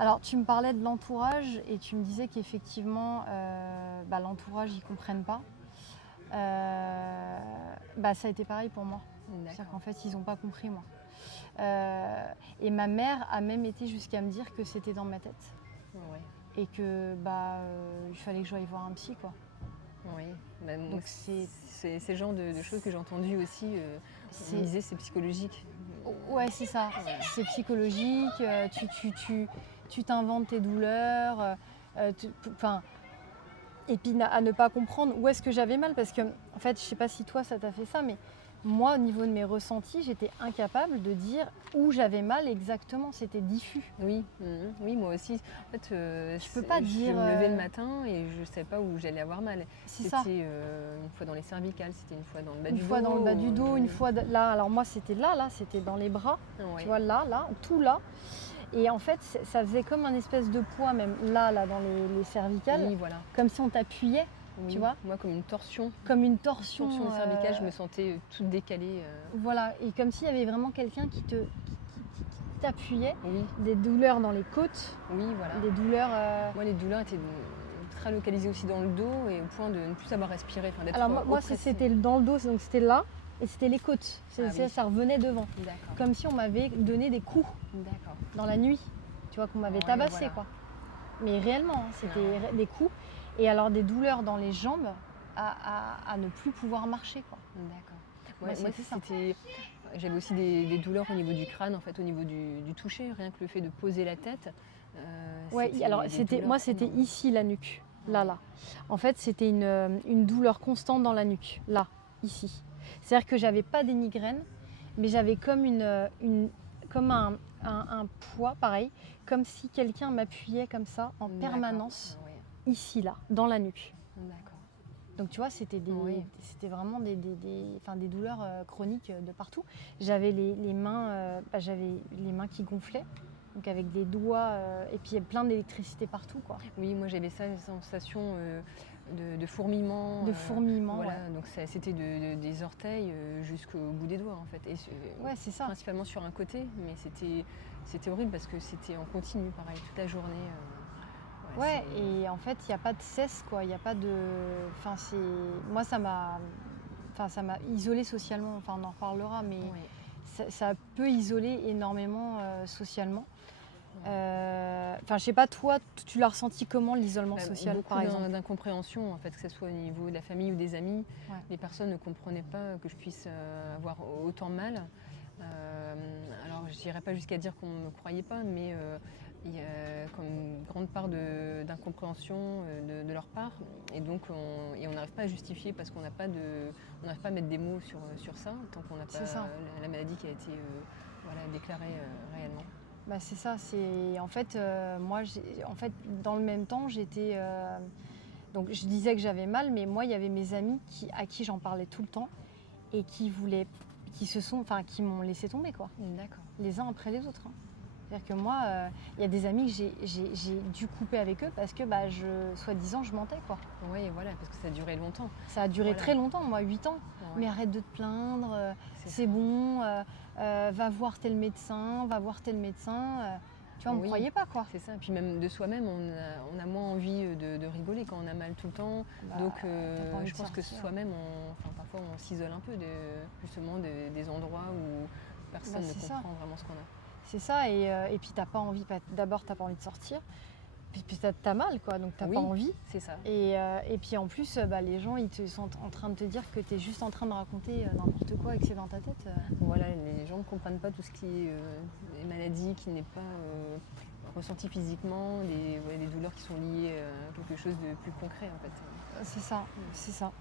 Alors, tu me parlais de l'entourage et tu me disais qu'effectivement, l'entourage, ils comprennent pas. Ça a été pareil pour moi. C'est-à-dire D'accord. qu'en fait, ils n'ont pas compris, moi. Et ma mère a même été jusqu'à me dire que c'était dans ma tête. Ouais. Et que il fallait que j'aille voir un psy, quoi. Oui. Moi, Donc c'est le genre de choses que j'ai entendues aussi. On me disait c'est psychologique. Ouais, c'est ça. Ouais. C'est psychologique. Tu t'inventes tes douleurs. Et puis à ne pas comprendre où est-ce que j'avais mal. Parce que, en fait, je sais pas si toi, ça t'a fait ça, mais moi, au niveau de mes ressentis, j'étais incapable de dire où j'avais mal exactement. C'était diffus. Oui, oui, moi aussi. En fait, Je peux pas dire. Je me levais le matin et je ne savais pas où j'allais avoir mal. C'est ça. C'était une fois dans les cervicales, c'était une fois dans le bas Une du dos. fois dans le bas du dos, une fois là. Alors moi, c'était là, c'était dans les bras. Ouais. Tu vois, là, tout là. Et en fait, ça faisait comme un espèce de poids, même là dans les cervicales. Oui, voilà. Comme si on t'appuyait, Oui. tu vois. Moi, comme une torsion. Comme une torsion. Torsion des cervicales, je me sentais toute décalée. Voilà, et comme s'il y avait vraiment quelqu'un qui t'appuyait. Oui. Des douleurs dans les côtes. Oui, voilà. Des douleurs. Moi, les douleurs étaient très localisées aussi dans le dos et au point de ne plus savoir respirer. Alors moi c'était dans le dos, donc c'était là. Et c'était les côtes, ça revenait devant. D'accord. Comme si on m'avait donné des coups. D'accord. Dans la nuit, tu vois, qu'on m'avait tabassé, voilà. quoi. Mais réellement, c'était des coups. Et alors des douleurs dans les jambes à ne plus pouvoir marcher, quoi. D'accord. Moi, c'était... J'avais aussi des douleurs au niveau du crâne, en fait, au niveau du toucher, rien que le fait de poser la tête. Moi c'était ici la nuque, là. En fait, c'était une douleur constante dans la nuque, là, ici. C'est-à-dire que j'avais pas des migraines, mais j'avais comme comme un poids, pareil, comme si quelqu'un m'appuyait comme ça en permanence, ici, là, dans la nuque. D'accord. Donc tu vois, c'était vraiment des douleurs chroniques de partout. J'avais les mains qui gonflaient, donc avec des doigts, et puis il y a plein d'électricité partout, quoi. Oui, moi j'avais ça, une sensation de fourmillement. De fourmillement, voilà, ouais. donc c'était des orteils jusqu'au bout des doigts, en fait. Et c'est ça. Principalement sur un côté, mais c'était horrible parce que c'était en continu, pareil, toute la journée. Et en fait, il n'y a pas de cesse, quoi. Il n'y a pas de... Moi, ça m'a isolée socialement. Enfin, on en reparlera, mais ça peut isoler énormément socialement. Je sais pas, toi, tu l'as ressenti comment, l'isolement social, par exemple? Beaucoup d'incompréhension, en fait, que ce soit au niveau de la famille ou des amis. Ouais. Les personnes ne comprenaient pas que je puisse avoir autant mal. Alors, je n'irais pas jusqu'à dire qu'on ne me croyait pas, mais il y a comme une grande part d'incompréhension de leur part. Et donc, on n'arrive pas à justifier parce qu'on n'arrive pas à mettre des mots sur ça, tant qu'on n'a pas la maladie qui a été déclarée réellement. C'est ça, en fait, moi, dans le même temps, j'étais... donc je disais que j'avais mal, mais moi, il y avait mes amis à qui j'en parlais tout le temps et qui m'ont laissé tomber, quoi. D'accord. Les uns après les autres. Hein. C'est-à-dire que moi, il y a des amis que j'ai dû couper avec eux parce que, soi-disant, je mentais, quoi. Oui, voilà, parce que ça a duré longtemps. Ça a duré très longtemps, moi, 8 ans. Ouais. Mais arrête de te plaindre, c'est bon, va voir tel médecin. Tu vois, on ne me croyait pas, quoi. C'est ça. Et puis même de soi-même, on a moins envie de rigoler quand on a mal tout le temps. Donc je pense que soi-même, parfois on s'isole un peu justement des endroits où personne ne comprend vraiment ce qu'on a. C'est ça, et puis t'as pas envie, d'abord t'as pas envie de sortir, puis t'as mal, quoi, donc t'as pas envie. C'est ça. Et puis en plus, les gens ils sont en train de te dire que t'es juste en train de raconter n'importe quoi et que c'est dans ta tête. Voilà, les gens ne comprennent pas tout ce qui est les maladies qui n'est pas ressenti physiquement, les douleurs qui sont liées à quelque chose de plus concret, en fait. C'est ça, c'est ça.